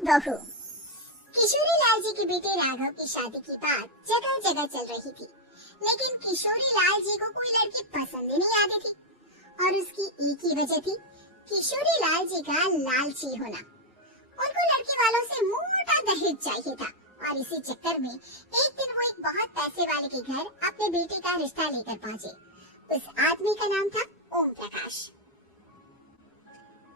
बहू। किशोरी लाल जी के बेटे राघव की शादी की बात जगह जगह चल रही थी, लेकिन किशोरी लाल जी को कोई लड़की पसंद ही नहीं आती थी और उसकी एक ही वजह थी, किशोरी लाल जी का लालची होना। उनको लड़की वालों से मोटा दहेज चाहिए था और इसी चक्कर में एक दिन वो एक बहुत पैसे वाले के घर अपने बेटे का रिश्ता लेकर पहुंचे। उस आदमी का नाम था ओम प्रकाश।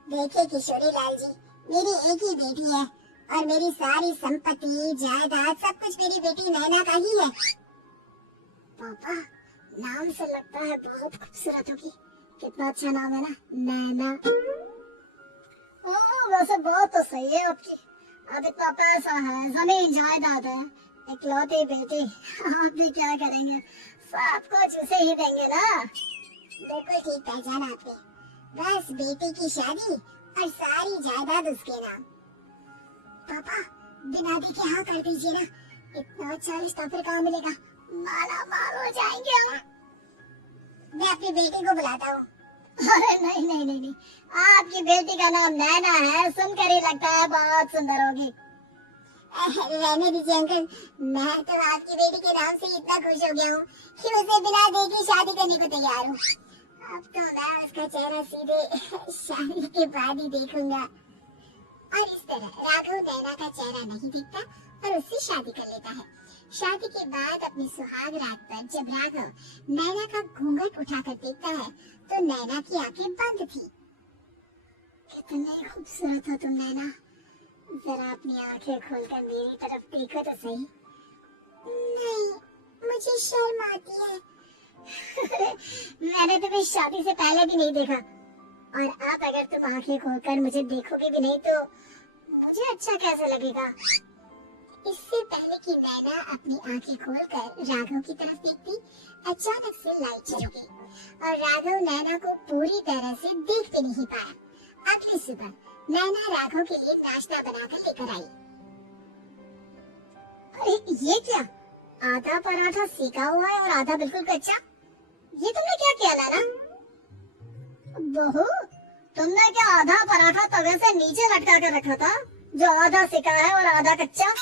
देखिए किशोरी लाल जी, मेरी एक ही बेटी है और मेरी सारी संपत्ति जायदाद सब कुछ मेरी बेटी नैना का ही है। पापा, नाम से लगता है बहुत खूबसूरत होगी। कितना अच्छा नाम है ना, नैना। वैसे बात तो सही है आपकी। अब इतना पैसा है, जमीन जायदाद है, इकलौते बेटे, आप भी क्या करेंगे? सब कुछ उसे ही देंगे ना। बिल्कुल ठीक पहचाना आपने। बस बेटी की शादी और सारी जायदाद उसके नाम। पापा, बिना देखे हाँ कर दीजिए ना, इतना अच्छा रिश्ता फिर कहाँ मिलेगा? माला माल हो जाएंगे हम। मैं अपनी बेटी को बुलाता हूँ। अरे नहीं नहीं नहीं नहीं, आपकी बेटी का नाम नैना है, सुनकर ही लगता है बहुत सुंदर होगी। रहने दीजिए अंकल, मैं तो आपकी बेटी के नाम से इतना खुश हो गया हूँ कि उसे बिना देखे शादी करने को तैयार हूँ। अब तो मैं उसका चेहरा सीधे शादी के बाद ही देखूंगा। और इस तरह राघव नैना का चेहरा नहीं देखता और उससे शादी कर लेता है। शादी के बाद अपनी सुहाग रात पर जब राघव नैना का घूंघट उठाकर देखता है तो नैना की आंखें बंद थी। कितनी खूबसूरत हो तुम नैना, जरा अपनी आंखें खोलकर मेरी तरफ देखो तो सही। नहीं, मुझे शर्म आती है। मैंने तुम्हें शादी से पहले भी नहीं देखा और अब अगर तुम आंखें खोलकर मुझे देखोगे भी नहीं तो मुझे अच्छा कैसे लगेगा? इससे पहले कि नैना अपनी आंखें खोलकर राघव की तरफ देखती, अचानक से लाइट चली गई और राघव नैना को पूरी तरह से देख भी नहीं पाया। अगली सुबह नैना राघव के लिए नाश्ता बनाकर लेकर आई। अरे ये क्या? आधा पराठा सेका हुआ है और आधा बिल्कुल कच्चा। ये तुमने क्या किया नैना? बहू, तुमने क्या आधा पराठा तवे से नीचे लटका कर रखा था जो आधा सेका है और आधा कच्चा?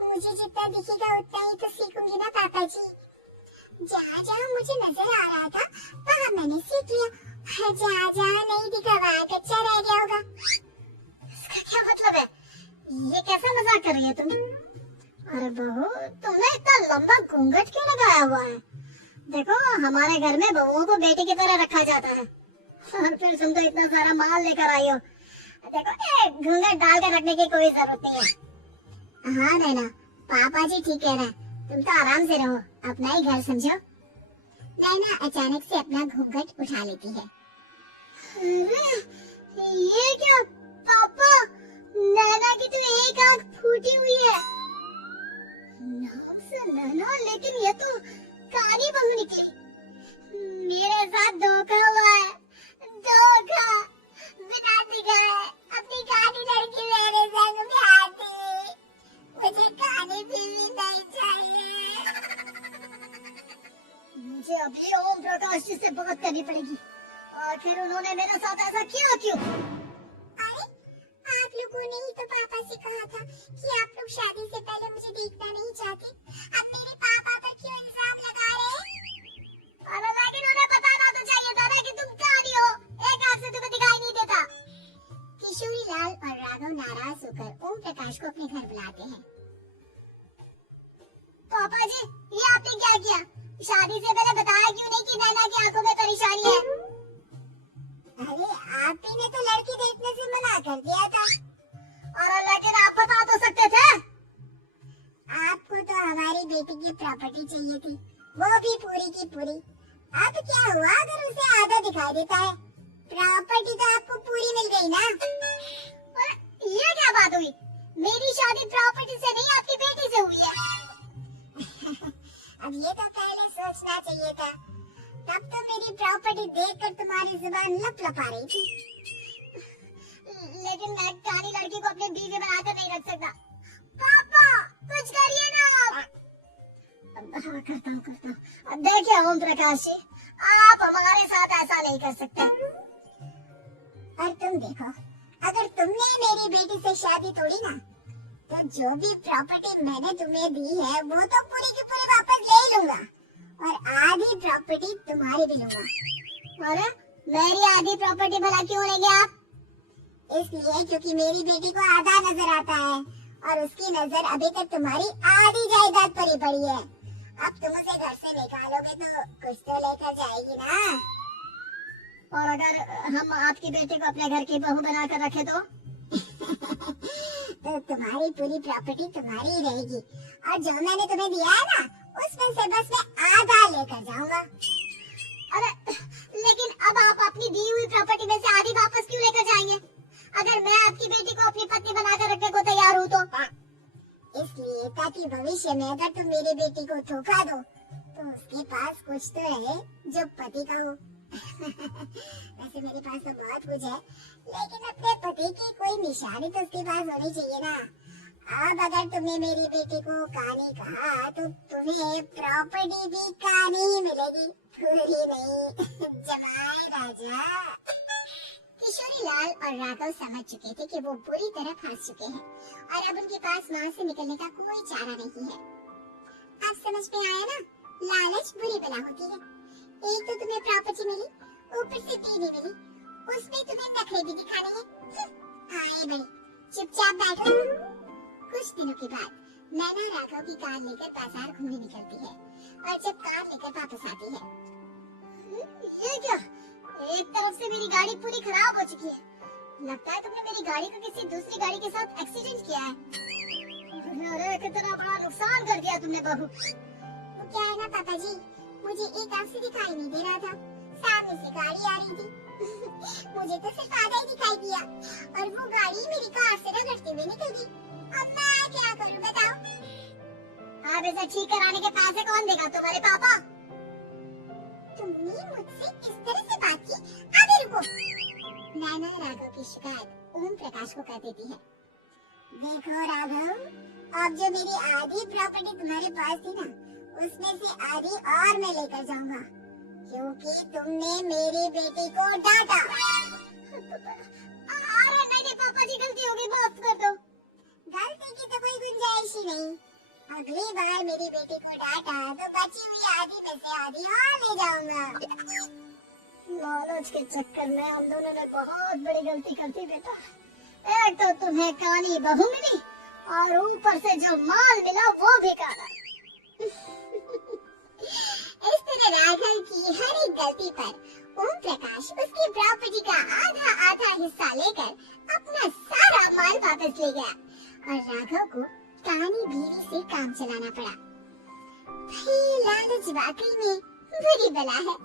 मुझे जितना दिखेगा उतना ही तो सीखूंगी ना पापा जी। जहाँ जहाँ मुझे नजर आ रहा था वहाँ मैंने सीख लिया, जहाँ जहाँ नहीं दिखा वहाँ कच्चा रह गया होगा। इसका क्या मतलब है? ये कैसा मजाक कर रही है तुम? अरे बहू, तुमने इतना लंबा घूंघट क्यों लगाया हुआ है? देखो, हमारे घर में बहुओं को बेटी की तरह रखा जाता है और फिर तुम तो इतना सारा माल लेकर आई हो। देखो, घूंघट डाल कर रखने की कोई जरूरत नहीं है। हाँ नैना, पापा जी ठीक कह रहे हैं, तुम तो आराम से रहो, अपना ही घर समझो। नैना अचानक से अपना घूंघट उठा लेती है। अरे ये क्या पापा, नैना की तो एक आंख फूटी हुई है। नाम से नैना, लेकिन ये तो काली बहू निकली। मेरे साथ धोखा हुआ है, धोखा। बिना दिखाए अपनी काली लड़की मेरे संग में आती। मुझे काली बीवी नहीं चाहिए। मुझे अभी ओम प्रकाश जी से बात करनी पड़ेगी। आखिर उन्होंने मेरे साथ ऐसा किया क्यों? अरे, आप लोगों ने ही तो पापा से कहा था कि आप लोग शादी से पहले मुझे देखना नहीं चाहते। अब मेरे पापा पर क्यों इल्जाम लगा रहे हैं? अरे लेकिन उन्हें बताना तो चाहिए था ना कि तुम काली हो, एक आंख से तुम्हें दिखाई नहीं देता। किशोरी लाल और राघव नाराज होकर ओम प्रकाश को अपने घर बुलाते हैं। पापा जी, ये आपने क्या किया? शादी से पहले बताया क्यों नहीं कि नैना की आंखों में परेशानी है? अरे आप ही ने तो लड़की देखने से मना कर दिया था। अरे लेकिन आप बता तो सकते थे। आपको तो हमारी बेटी की प्रॉपर्टी चाहिए थी, वो भी पूरी की पूरी। अब क्या हुआ अगर उसे आधा दिखाई देता है? प्रॉपर्टी तो आपको पूरी मिल गई ना। और ये क्या बात हुई? मेरी शादी प्रॉपर्टी से नहीं आपकी बेटी से हुई है। अब ये तो पहले सोचना चाहिए था, तब तो मेरी प्रॉपर्टी देखकर तुम्हारी जुबान लप-लप आ रही थी। लेकिन मैं काली लड़की को अपनी बीवी बनाकर नहीं रख सकता। पापा, कुछ करिए ना आप। करता हूँ। अब देखिए ओम प्रकाश जी, आप हमारे साथ ऐसा नहीं कर सकते। और तुम देखो, अगर तुमने मेरी मेरी बेटी से शादी थोड़ी ना। तो जो भी प्रॉपर्टी मैंने तुम्हें दी है वो तो पूरी की पूरी वापस ले ही लूंगा और आधी प्रॉपर्टी तुम्हारी भी लूंगा। अरे मेरी आधी प्रॉपर्टी भला क्यों लेंगे आप? इसलिए क्योंकि मेरी बेटी को आधा नजर आता है और उसकी नजर अभी तक तुम्हारी आधी जायदाद पर ही पड़ी है। अब तुम उसे घर से निकालोगे तो कुछ तो लेकर जाएगी ना। और अगर हम आपकी बेटी को अपने घर की बहू बनाकर रखे तो? तो तुम्हारी पूरी प्रॉपर्टी तुम्हारी ही रहेगी और जो मैंने तुम्हें दिया है ना उसमें से बस मैं आधा लेकर जाऊंगा। अरे लेकिन अब आप अपनी दी हुई प्रॉपर्टी में से आधी वापस क्यों लेकर जाएंगे? अगर मैं आपकी बेटी को अपनी पत्नी बनाकर रखने को तैयार हूँ तो? इसलिए ताकि भविष्य में अगर तुम मेरी बेटी को धोखा दो तो उसके पास कुछ तो रहे जो पति का हो। वैसे मेरे पास तो बहुत कुछ है लेकिन अपने पति की कोई निशानी तो उसके पास होनी चाहिए ना। अब अगर तुमने मेरी बेटी को कहानी कहा तो तुम्हें प्रॉपर्टी भी कहानी ही मिलेगी, पूरी नहीं। जमाई राजा। किशोरी लाल और राघव समझ चुके थे कि वो बुरी तरह फंस चुके हैं और अब उनके पास वहाँ से निकलने का कोई चारा नहीं है। अब समझ में आया ना, लालच बुरी बला होती है। एक तो तुम्हें प्रॉपर्टी मिली, ऊपर से बीवी मिली, उसमें तुम्हें नखरे भी दिखाने हैं। आए बड़े, चुपचाप बैठो। कुछ दिनों के बाद नैना राघव की कार लेकर बाजार घूमने निकलती है और जब कार लेकर वापस आती है, ये क्या? एक तरफ से मेरी गाड़ी पूरी खराब हो चुकी है। लगता है तुमने मेरी गाड़ी को किसी दूसरी गाड़ी के साथ एक्सीडेंट किया है। अरे कितना बड़ा नुकसान कर दिया तुमने बहू। वो क्या है ना पापा जी, मुझे एक आंख से दिखाई नहीं दे रहा था, सामने से गाड़ी आ रही थी। मुझे तो सिर्फ आधा ही दिखाई दिया और वो गाड़ी मेरी कार से रगड़ते हुए निकल गई। अब मैं क्या करूं बताओ? अब इसे ठीक कराने के पैसे कौन देगा? तुम्हारे पापा। तुमने मुझसे इस तरह से बात की? अभी रुको। नैना राघव की शिकायत ओम प्रकाश को कर देती है। देखो राघव, अब जो मेरी आधी प्रॉपर्टी तुम्हारे पास थी ना उसमें से आधी और मैं लेकर जाऊंगा क्योंकि तुमने मेरी बेटी को डांटा। अरे नहीं पापा जी, गलती हो गई, माफ कर दो। गलती की तो कोई गुंजाइश ही नहीं। अगली बार मेरी बेटी को डांटा तो बची हुई आधी में से आधी और ले जाऊंगा। लालच के चक्कर में हम दोनों ने बहुत बड़ी गलती कर दी बेटा। एक तो तुम्हें काली बहू मिली और ऊपर से जो माल मिला वो भी काला। इस तरह राघव की हर एक गलती पर ओम प्रकाश उसकी प्रॉपर्टी का आधा आधा हिस्सा लेकर अपना सारा माल वापस ले गया और राघव को कानी बीवी से काम चलाना पड़ा। भाई लालच वाकई में बुरी बला है।